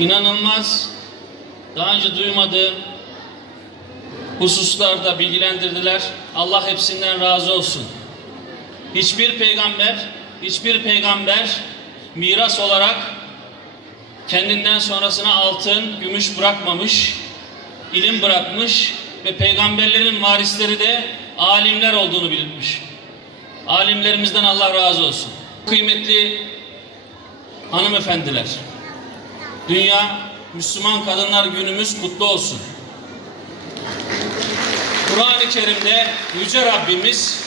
inanılmaz daha önce duymadığım hususlarda bilgilendirdiler. Allah hepsinden razı olsun. Hiçbir peygamber, hiçbir peygamber miras olarak kendinden sonrasına altın, gümüş bırakmamış, ilim bırakmış ve peygamberlerin varisleri de alimler olduğunu bilmiş. Alimlerimizden Allah razı olsun. Kıymetli hanımefendiler, Dünya Müslüman Kadınlar Günümüz kutlu olsun. Kur'an-ı Kerim'de Yüce Rabbimiz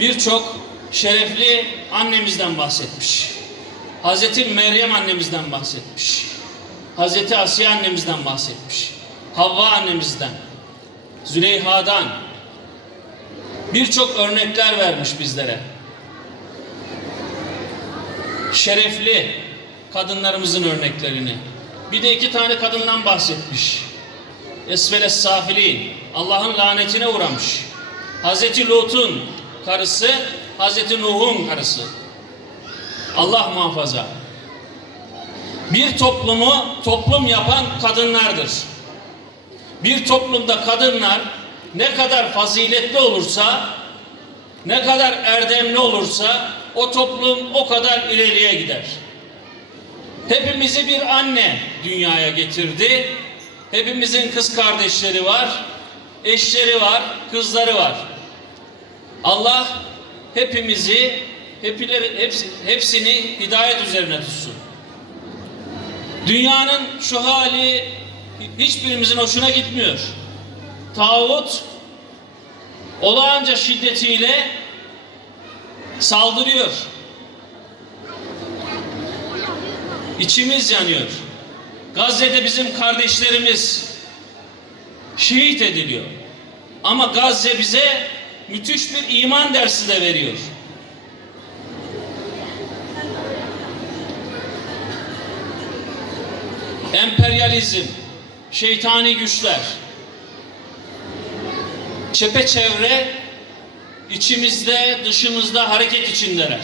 birçok şerefli annemizden bahsetmiş. Hazreti Meryem annemizden bahsetmiş. Hazreti Asiye annemizden bahsetmiş. Havva annemizden, Züleyha'dan birçok örnekler vermiş bizlere. Şerefli kadınlarımızın örneklerini. Bir de iki tane kadından bahsetmiş. Esvele safili, Allah'ın lanetine uğramış. Hazreti Lut'un karısı, Hazreti Nuh'un karısı. Allah muhafaza. Bir toplumu toplum yapan kadınlardır. Bir toplumda kadınlar ne kadar faziletli olursa, ne kadar erdemli olursa o toplum o kadar ileriye gider. Hepimizi bir anne dünyaya getirdi. Hepimizin kız kardeşleri var, eşleri var, kızları var. Allah hepimizi, hepileri, hepsi, hepsini hidayet üzerine tutsun. Dünyanın şu hali hiçbirimizin hoşuna gitmiyor. Tağut olağanca şiddetiyle saldırıyor. İçimiz yanıyor. Gazze'de bizim kardeşlerimiz şehit ediliyor. Ama Gazze bize müthiş bir iman dersi de veriyor. Emperyalizm, şeytani güçler, çepeçevre içimizde, dışımızda hareket içindeler.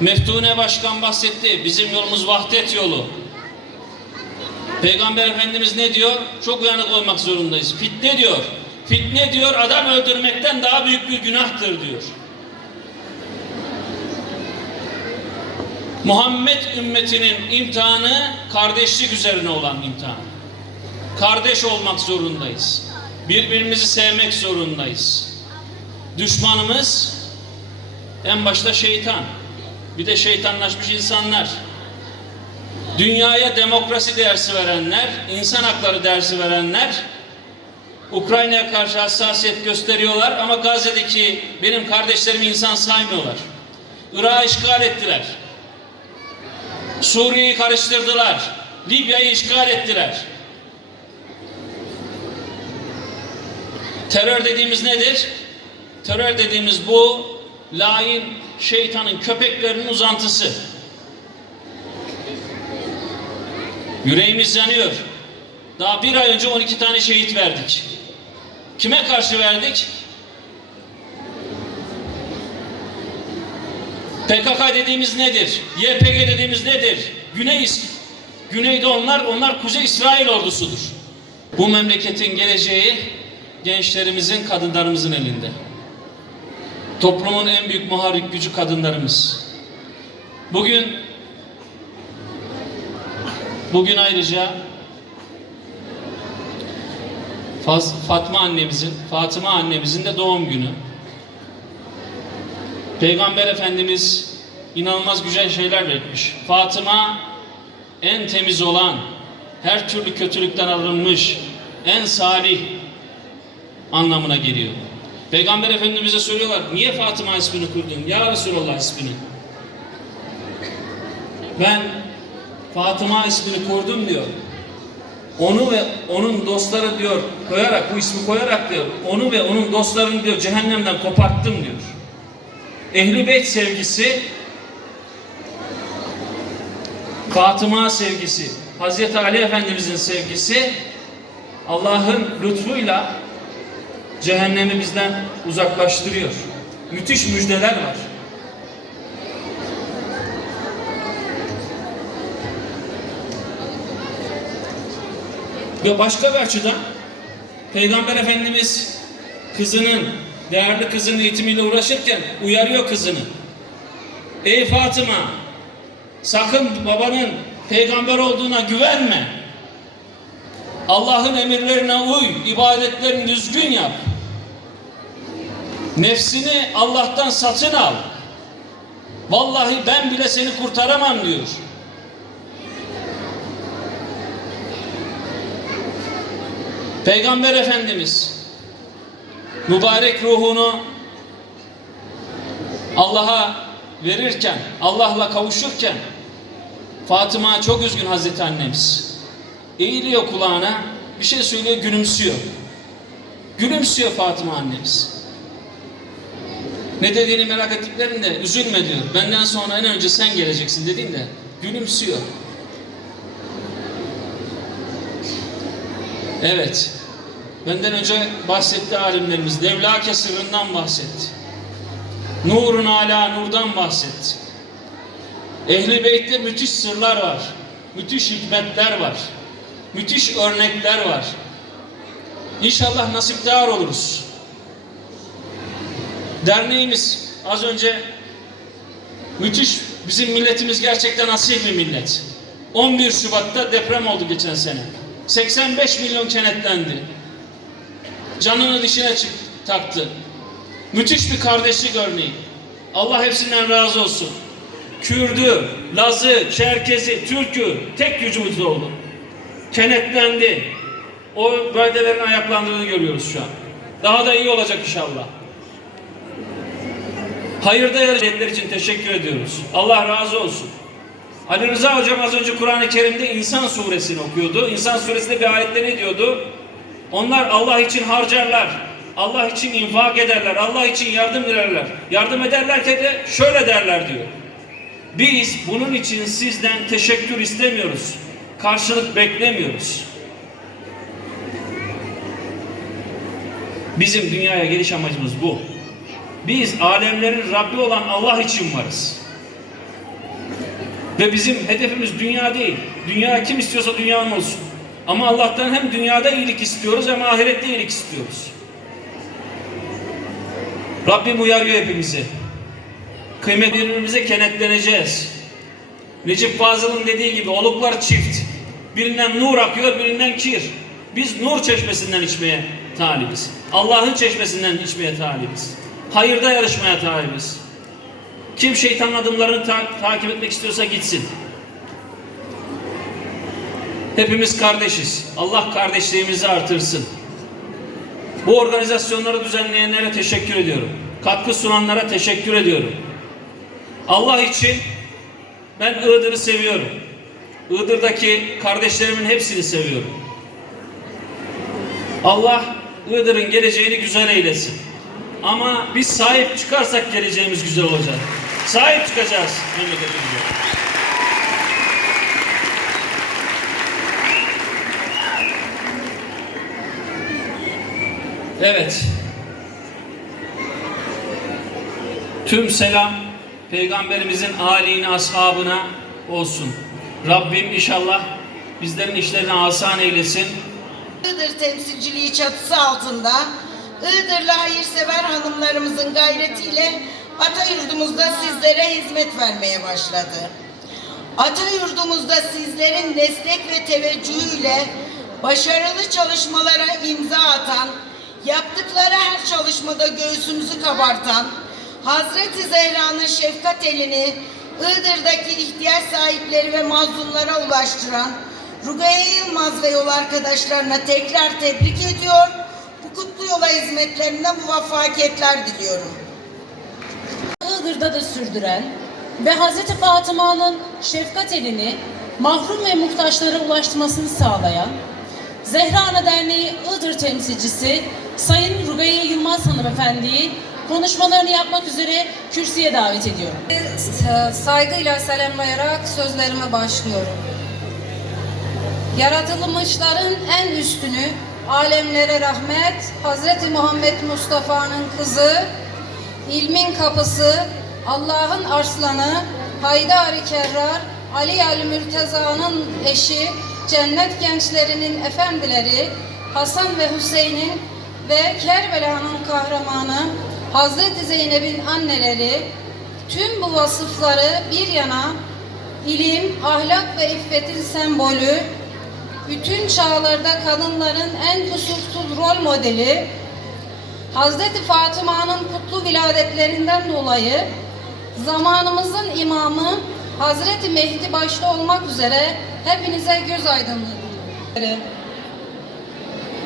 Meftune Başkan bahsetti. Bizim yolumuz vahdet yolu. Peygamber Efendimiz ne diyor? Çok uyanık olmak zorundayız. Fitne diyor. Fitne diyor adam öldürmekten daha büyük bir günahtır diyor. Muhammed ümmetinin imtihanı kardeşlik üzerine olan imtihan. Kardeş olmak zorundayız. Birbirimizi sevmek zorundayız. Düşmanımız en başta şeytan. Bir de şeytanlaşmış insanlar. Dünyaya demokrasi dersi verenler, insan hakları dersi verenler Ukrayna'ya karşı hassasiyet gösteriyorlar ama Gazze'deki benim kardeşlerimi insan saymıyorlar. Irak'ı işgal ettiler. Suriye'yi karıştırdılar. Libya'yı işgal ettiler. Terör dediğimiz nedir? Terör dediğimiz bu lain şeytanın köpeklerinin uzantısı. Yüreğimiz yanıyor. Daha bir ay önce 12 tane şehit verdik. Kime karşı verdik? PKK dediğimiz nedir? YPG dediğimiz nedir? Güney Güneyde onlar, onlar Kuzey İsrail ordusudur. Bu memleketin geleceği gençlerimizin, kadınlarımızın elinde. Toplumun en büyük muharrik gücü kadınlarımız. Bugün bugün ayrıca Fatma annemizin, Fatıma annemizin de doğum günü. Peygamber Efendimiz inanılmaz güzel şeyler vermiş. Fatıma en temiz olan, her türlü kötülükten arınmış, en salih anlamına geliyor. Peygamber Efendimiz'e soruyorlar, niye Fatıma ismini kurdun? Ya Resulallah ismini. Ben Fatıma ismini kurdum diyor. Onu ve onun dostları diyor koyarak, bu ismi koyarak diyor, onu ve onun dostlarını diyor cehennemden koparttım diyor. Ehli Beyt sevgisi, Fatıma sevgisi, Hazreti Ali Efendimizin sevgisi Allah'ın lütfuyla cehennemi bizden uzaklaştırıyor. Müthiş müjdeler var. Ve başka bir açıdan Peygamber Efendimiz kızının, değerli kızının eğitimiyle uğraşırken uyarıyor kızını. Ey Fatıma sakın babanın peygamber olduğuna güvenme. Allah'ın emirlerine uy, ibadetlerini düzgün yap. Nefsini Allah'tan satın al. Vallahi ben bile seni kurtaramam diyor. Peygamber Efendimiz mübarek ruhunu Allah'a verirken, Allah'la kavuşurken Fatıma çok üzgün Hazreti annemiz. Eğiliyor kulağına, bir şey söylüyor, gülümsüyor. Gülümsüyor Fatıma annemiz. Ne dediğini merak ettiklerinde üzülme diyor. Benden sonra en önce sen geleceksin dediğinde gülümsüyor. Evet. Benden önce bahsetti alimlerimiz. Devlake sırrından bahsetti. Nurun ala nurdan bahsetti. Ehli Beyt'te müthiş sırlar var. Müthiş hikmetler var. Müthiş örnekler var. İnşallah nasipdar oluruz. Derneğimiz az önce müthiş bizim milletimiz gerçekten asil bir millet. 11 Şubat'ta deprem oldu geçen sene. 85 milyon kenetlendi. Canını dişine çık, taktı. Müthiş bir kardeşlik örneği. Allah hepsinden razı olsun. Kürdü, Lazı, Çerkezi, Türk'ü tek gücümüz oldu. Kenetlendi. O beldelerin ayaklandığını görüyoruz şu an. Daha da iyi olacak inşallah. Hayırda yarışlar için teşekkür ediyoruz. Allah razı olsun. Ali Rıza hocam az önce Kur'an-ı Kerim'de İnsan suresini okuyordu. İnsan suresinde bir ayette ne diyordu? Onlar Allah için harcarlar. Allah için infak ederler. Allah için yardım dilerler. Yardım ederlerken de şöyle derler diyor. Biz bunun için sizden teşekkür istemiyoruz. Karşılık beklemiyoruz. Bizim dünyaya geliş amacımız bu. Biz alemlerin Rabbi olan Allah için varız. Ve bizim hedefimiz dünya değil. Dünya kim istiyorsa dünyanın olsun. Ama Allah'tan hem dünyada iyilik istiyoruz hem ahirette iyilik istiyoruz. Rabbim uyarıyor hepimizi. Kıymet birbirimize kenetleneceğiz. Necip Fazıl'ın dediği gibi oluklar çift. Birinden nur akıyor, birinden kir. Biz nur çeşmesinden içmeye talibiz. Allah'ın çeşmesinden içmeye talibiz. Hayırda yarışmaya talibiz. Kim şeytanın adımlarını ta- takip etmek istiyorsa gitsin. Hepimiz kardeşiz. Allah kardeşliğimizi artırsın. Bu organizasyonları düzenleyenlere teşekkür ediyorum. Katkı sunanlara teşekkür ediyorum. Allah için ben Iğdır'ı seviyorum. Iğdır'daki kardeşlerimin hepsini seviyorum. Allah Iğdır'ın geleceğini güzel eylesin. Ama biz sahip çıkarsak geleceğimiz güzel olacak. Sahip çıkacağız memleketimize. Evet. Tüm selam Peygamberimizin âline, ashabına olsun. Rabbim inşallah bizlerin işlerini asan eylesin. Temsilciliği çatısı altında Iğdırlı hayırsever hanımlarımızın gayretiyle Atayurdumuzda sizlere hizmet vermeye başladı. Atayurdumuzda sizlerin destek ve teveccühüyle başarılı çalışmalara imza atan, yaptıkları her çalışmada göğsümüzü kabartan, Hazreti Zehra'nın şefkat elini Iğdır'daki ihtiyaç sahipleri ve mazlumlara ulaştıran Rugaya Yılmaz ve yol arkadaşlarına tekrar tebrik ediyor. Bu kutlu yola hizmetlerinden muvaffakiyetler diliyorum. Iğdır'da da sürdüren ve Hazreti Fatıma'nın şefkat elini mahrum ve muhtaçlara ulaştırmasını sağlayan Zehra Ana Derneği Iğdır temsilcisi Sayın Rugayye Yılmaz hanımefendiyi konuşmalarını yapmak üzere kürsüye davet ediyorum. saygıyla selamlayarak sözlerime başlıyorum. Yaratılmışların en üstünü, alemlere rahmet, Hz. Muhammed Mustafa'nın kızı, ilmin kapısı, Allah'ın arslanı, Haydar-ı Kerrar, Ali Ali Mürteza'nın eşi, cennet gençlerinin efendileri Hasan ve Hüseyin'in ve Kerbela'nın kahramanı Hazreti Zeynep'in anneleri tüm bu vasıfları bir yana ilim, ahlak ve iffetin sembolü, bütün çağlarda kadınların en kusursuz rol modeli, Hazreti Fatıma'nın kutlu viladetlerinden dolayı zamanımızın imamı Hazreti Mehdi başta olmak üzere hepinize göz aydınlığı.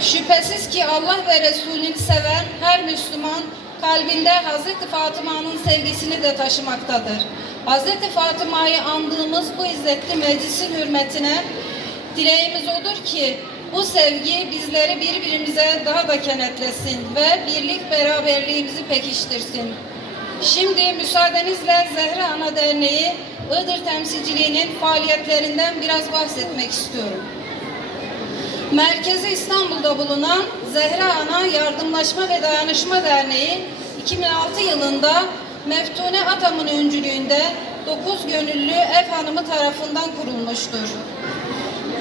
Şüphesiz ki Allah ve Resulünü seven her Müslüman kalbinde Hazreti Fatıma'nın sevgisini de taşımaktadır. Hazreti Fatıma'yı andığımız bu izzetli meclisin hürmetine dileğimiz odur ki bu sevgi bizleri birbirimize daha da kenetlesin ve birlik beraberliğimizi pekiştirsin. Şimdi müsaadenizle Zehra Ana Derneği Iğdır temsilciliğinin faaliyetlerinden biraz bahsetmek istiyorum. Merkezi İstanbul'da bulunan Zehra Ana Yardımlaşma ve Dayanışma Derneği 2006 yılında Meftune Atam'ın öncülüğünde 9 gönüllü ev hanımı tarafından kurulmuştur.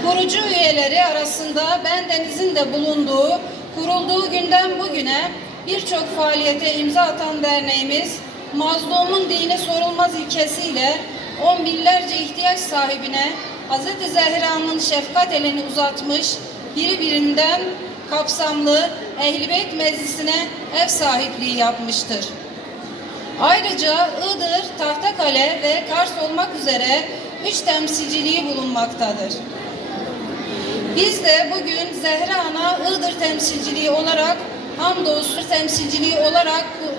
Kurucu üyeleri arasında bendenizin de bulunduğu, kurulduğu günden bugüne birçok faaliyete imza atan derneğimiz, mazlumun dini sorulmaz ilkesiyle on binlerce ihtiyaç sahibine Hz. Zehra'nın şefkat elini uzatmış, biri birinden kapsamlı Ehl-i Beyt Meclisi'ne ev sahipliği yapmıştır. Ayrıca Iğdır, Tahtakale ve Kars olmak üzere üç temsilciliği bulunmaktadır. Biz de bugün Zehra Ana Iğdır temsilciliği olarak, Hamdolsun temsilciliği olarak ku-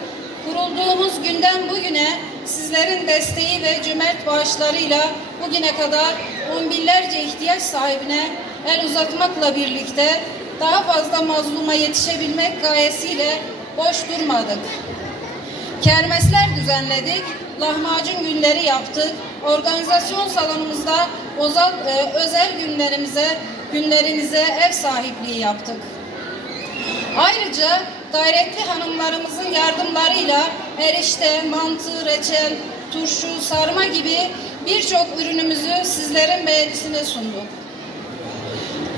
kurulduğumuz günden bugüne sizlerin desteği ve cömert bağışlarıyla bugüne kadar on binlerce ihtiyaç sahibine el uzatmakla birlikte daha fazla mazluma yetişebilmek gayesiyle boş durmadık. Kermesler düzenledik, lahmacun günleri yaptık. Organizasyon salonumuzda özel, e, özel günlerimize, günlerinize ev sahipliği yaptık. Ayrıca gayretli hanımlarımızın yardımlarıyla erişte, mantı, reçel, turşu, sarma gibi birçok ürünümüzü sizlerin beğenisine sunduk.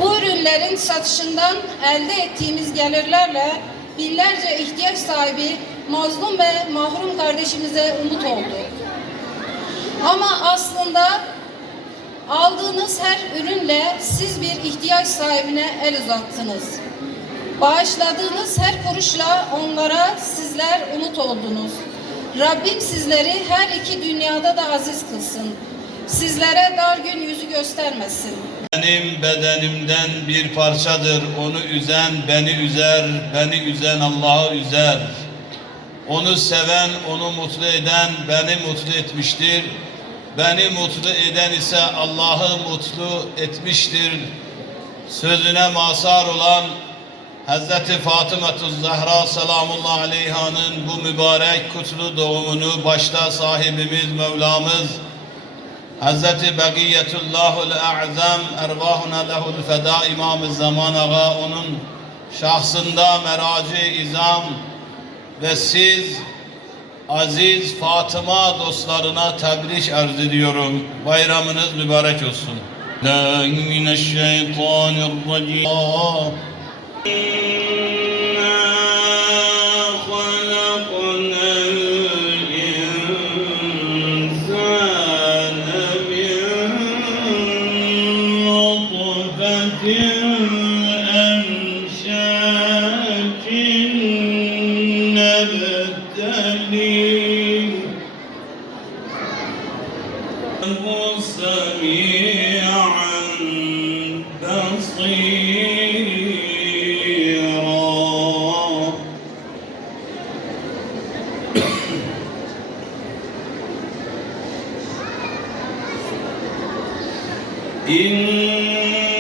Bu ürünlerin satışından elde ettiğimiz gelirlerle binlerce ihtiyaç sahibi mazlum ve mahrum kardeşimize umut oldu. Ama aslında aldığınız her ürünle siz bir ihtiyaç sahibine el uzattınız. Bağışladığınız her kuruşla onlara sizler umut oldunuz. Rabbim sizleri her iki dünyada da aziz kılsın. Sizlere dar gün yüzü göstermesin. Benim bedenimden bir parçadır. Onu üzen beni üzer, beni üzen Allah'ı üzer. Onu seven, onu mutlu eden beni mutlu etmiştir. Beni mutlu eden ise Allah'ı mutlu etmiştir. Sözüne mazhar olan Hazreti Fatıma Zahra selamullahi aleyhanın bu mübarek kutlu doğumunu başta sahibimiz Mevlamız Hazreti Begiyetullahul A'zam ervahuna lehul feda İmam-ı Zaman Ağa onun şahsında meraci izam ve siz aziz Fatıma dostlarına tebrik arz ediyorum. Bayramınız mübarek olsun. La mineşşeytanirracim. إن